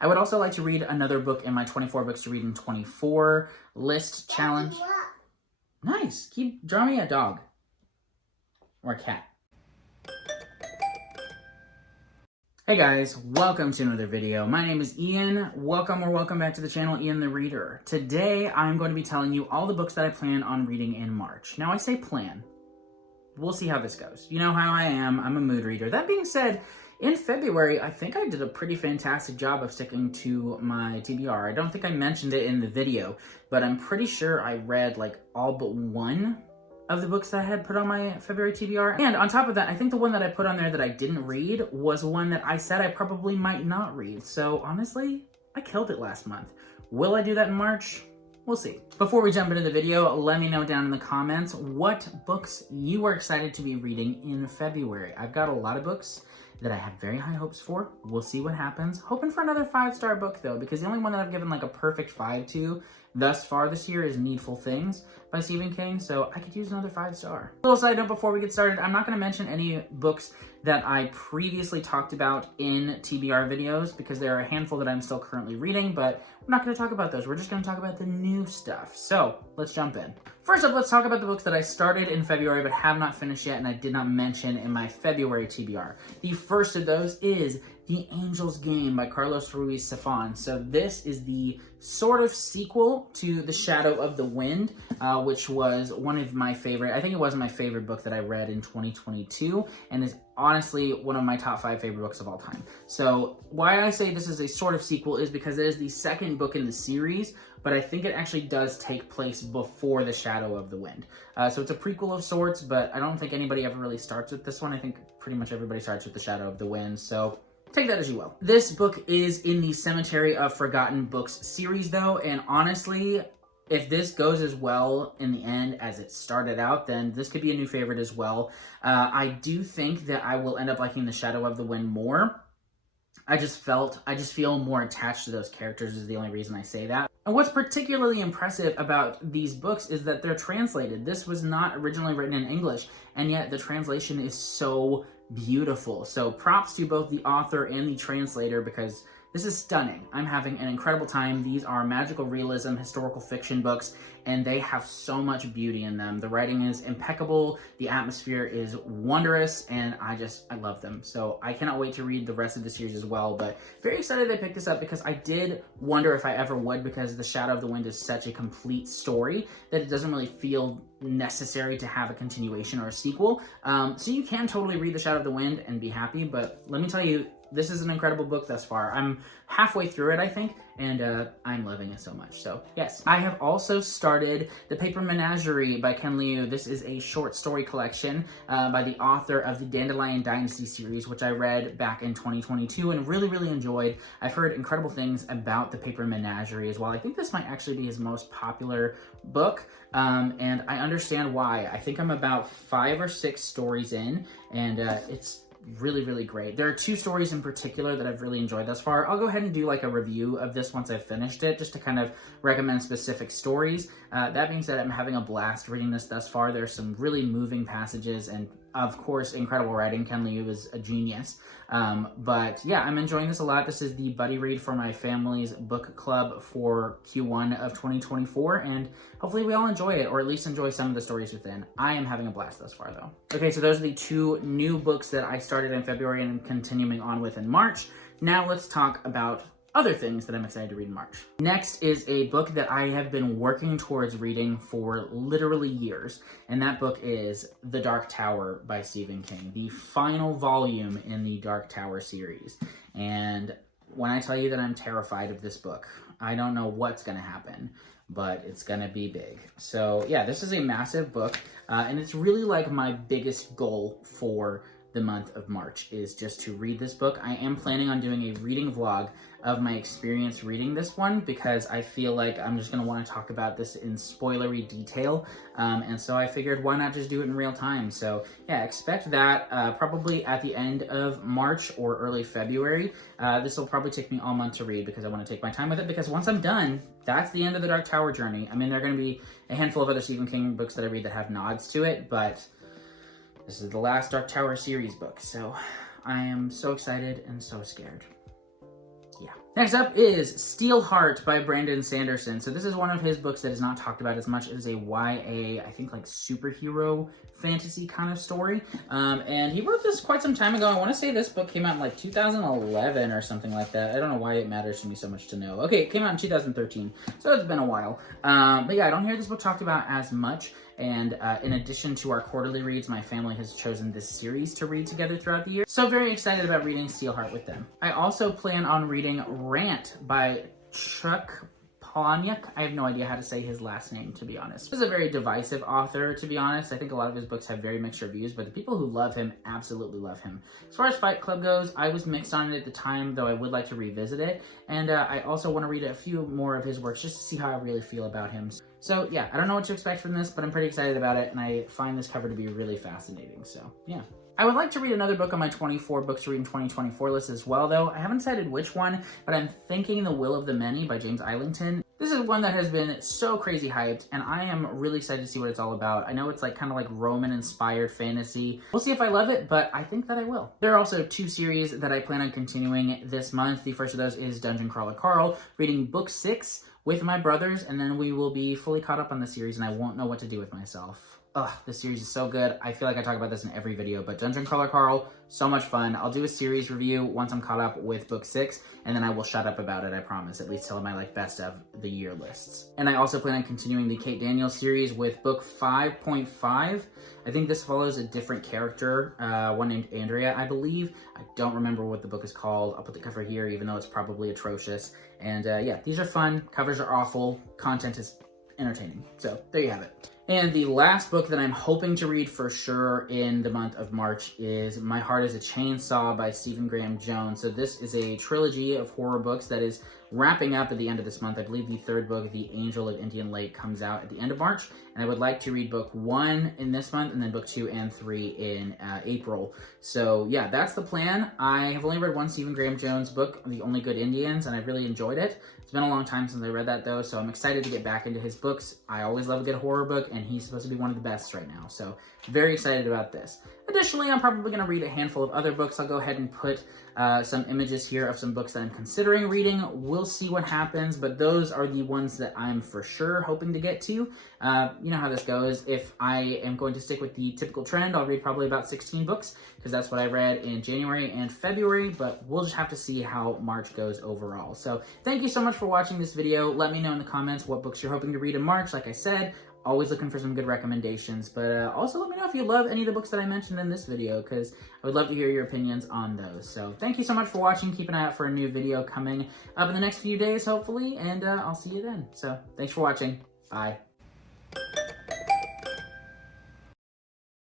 I would also like to read another book in my 24 books to read in 24 list challenge. Nice. Draw me a dog. Or a cat. Hey guys, welcome to another video. My name is Ian. Welcome back to the channel, Ian the Reader. Today, I'm going to be telling you all the books that I plan on reading in March. Now, I say plan. We'll see how this goes. You know how I am. I'm a mood reader. That being said, in February, I think I did a pretty fantastic job of sticking to my TBR. I don't think I mentioned it in the video, but I'm pretty sure I read like all but one of the books that I had put on my February TBR. And on top of that, I think the one that I put on there that I didn't read was one that I said I probably might not read. So honestly, I killed it last month. Will I do that in March? We'll see. Before we jump into the video, let me know down in the comments what books you are excited to be reading in February. I've got a lot of books that I have very high hopes for. We'll see what happens. Hoping for another 5-star book though, because the only one that I've given like a perfect 5 to thus far this year is Needful Things by Stephen King, so I could use another 5-star. Little side note before we get started, I'm not going to mention any books that I previously talked about in TBR videos because there are a handful that I'm still currently reading, but we're not going to talk about those. We're just going to talk about the new stuff. So let's jump in. First up, let's talk about the books that I started in February but have not finished yet and I did not mention in my February TBR. The first of those is The Angel's Game by Carlos Ruiz Zafón. So this is the sort of sequel to The Shadow of the Wind, which was one of my favorite, I think it was my favorite book that I read in 2022 and is honestly one of my top 5 favorite books of all time. So why I say this is a sort of sequel is because it is the second book in the series, but I think it actually does take place before The Shadow of the Wind. So it's a prequel of sorts, but I don't think anybody ever really starts with this one. I think pretty much everybody starts with The Shadow of the Wind, so take that as you will. This book is in the Cemetery of Forgotten Books series though, and honestly, if this goes as well in the end as it started out, then this could be a new favorite as well. I do think that I will end up liking The Shadow of the Wind more. I just feel more attached to those characters is the only reason I say that. And what's particularly impressive about these books is that they're translated. This was not originally written in English, and yet the translation is so beautiful. So props to both the author and the translator because this is stunning. I'm having an incredible time. These are magical realism, historical fiction books, and they have so much beauty in them. The writing is impeccable, the atmosphere is wondrous, and I love them. So I cannot wait to read the rest of the series as well, but very excited they picked this up because I did wonder if I ever would because The Shadow of the Wind is such a complete story that it doesn't really feel necessary to have a continuation or a sequel. So you can totally read The Shadow of the Wind and be happy, but let me tell you, this is an incredible book thus far. I'm halfway through it, I think, and I'm loving it so much. So, yes. I have also started The Paper Menagerie by Ken Liu. This is a short story collection by the author of the Dandelion Dynasty series, which I read back in 2022 and really enjoyed. I've heard incredible things about The Paper Menagerie as well. I think this might actually be his most popular book, and I understand why. I think I'm about 5 or 6 stories in, and it's really great. There are 2 stories in particular that I've really enjoyed thus far. I'll go ahead and do like a review of this once I've finished it, just to kind of recommend specific stories. That being said, I'm having a blast reading this thus far. There's some really moving passages and of course, incredible writing. Ken Liu is a genius. But yeah, I'm enjoying this a lot. This is the buddy read for my family's book club for Q1 of 2024, and hopefully we all enjoy it, or at least enjoy some of the stories within. I am having a blast thus far, though. Okay, so those are the 2 new books that I started in February and continuing on with in March. Now let's talk about other things that I'm excited to read in March. Next is a book that I have been working towards reading for literally years, and that book is The Dark Tower by Stephen King, the final volume in the Dark Tower series. And when I tell you that I'm terrified of this book, I don't know what's going to happen, but it's going to be big. So yeah, this is a massive book, and it's really like my biggest goal for the month of March is just to read this book. I am planning on doing a reading vlog of my experience reading this one because I feel like I'm just going to want to talk about this in spoilery detail, and so I figured why not just do it in real time. So yeah, expect that probably at the end of March or early February. This will probably take me all month to read because I want to take my time with it, because once I'm done, that's the end of the Dark Tower journey. I mean, there are going to be a handful of other Stephen King books that I read that have nods to it, but this is the last Dark Tower series book, so I am so excited and so scared. Yeah. Next up is Steelheart by Brandon Sanderson. So this is one of his books that is not talked about as much. It is a YA, I think like superhero fantasy kind of story. And he wrote this quite some time ago. I want to say this book came out in like 2011 or something like that. I don't know why it matters to me so much to know. Okay, it came out in 2013, so it's been a while. But yeah, I don't hear this book talked about as much. And in addition to our quarterly reads, my family has chosen this series to read together throughout the year. So very excited about reading Steelheart with them. I also plan on reading Rant by Chuck Palahniuk. I have no idea how to say his last name, to be honest. He's a very divisive author, to be honest. I think a lot of his books have very mixed reviews, but the people who love him absolutely love him. As far as Fight Club goes, I was mixed on it at the time, though I would like to revisit it. And I also want to read a few more of his works just to see how I really feel about him. So yeah, I don't know what to expect from this, but I'm pretty excited about it, and I find this cover to be really fascinating, so yeah. I would like to read another book on my 24 books to read in 2024 list as well, though. I haven't decided which one, but I'm thinking The Will of the Many by James Islington. This is one that has been so crazy hyped, and I am really excited to see what it's all about. I know it's like kind of like Roman-inspired fantasy. We'll see if I love it, but I think that I will. There are also 2 series that I plan on continuing this month. The first of those is Dungeon Crawler Carl, reading book 6 with my brothers, and then we will be fully caught up on the series, and I won't know what to do with myself. Ugh, this series is so good. I feel like I talk about this in every video, but Dungeon Crawler Carl, so much fun. I'll do a series review once I'm caught up with book 6, and then I will shut up about it, I promise, at least till my like best of the year lists. And I also plan on continuing the Kate Daniels series with book 5.5. I think this follows a different character, one named Andrea, I believe. I don't remember what the book is called. I'll put the cover here, even though it's probably atrocious. And yeah, these are fun. Covers are awful. Content is entertaining. So there you have it. And the last book that I'm hoping to read for sure in the month of March is My Heart is a Chainsaw by Stephen Graham Jones. So this is a trilogy of horror books that is wrapping up at the end of this month. I believe the 3rd book, The Angel of Indian Lake, comes out at the end of March. And I would like to read book 1 in this month, and then book 2 and 3 in April. So yeah, that's the plan. I have only read one Stephen Graham Jones book, The Only Good Indians, and I really enjoyed it. It's been a long time since I read that though, so I'm excited to get back into his books. I always love a good horror book, and he's supposed to be one of the best right now, so very excited about this. Additionally, I'm probably going to read a handful of other books. I'll go ahead and put some images here of some books that I'm considering reading. We'll see what happens, but those are the ones that I'm for sure hoping to get to. You know how this goes. If I am going to stick with the typical trend, I'll read probably about 16 books, because that's what I read in January and February, but we'll just have to see how March goes overall. So thank you so much for watching this video. Let me know in the comments what books you're hoping to read in March. Like I said, always looking for some good recommendations, but also let me know if you love any of the books that I mentioned in this video, because I would love to hear your opinions on those. So thank you so much for watching. Keep an eye out for a new video coming up in the next few days, hopefully, and I'll see you then. So thanks for watching. Bye.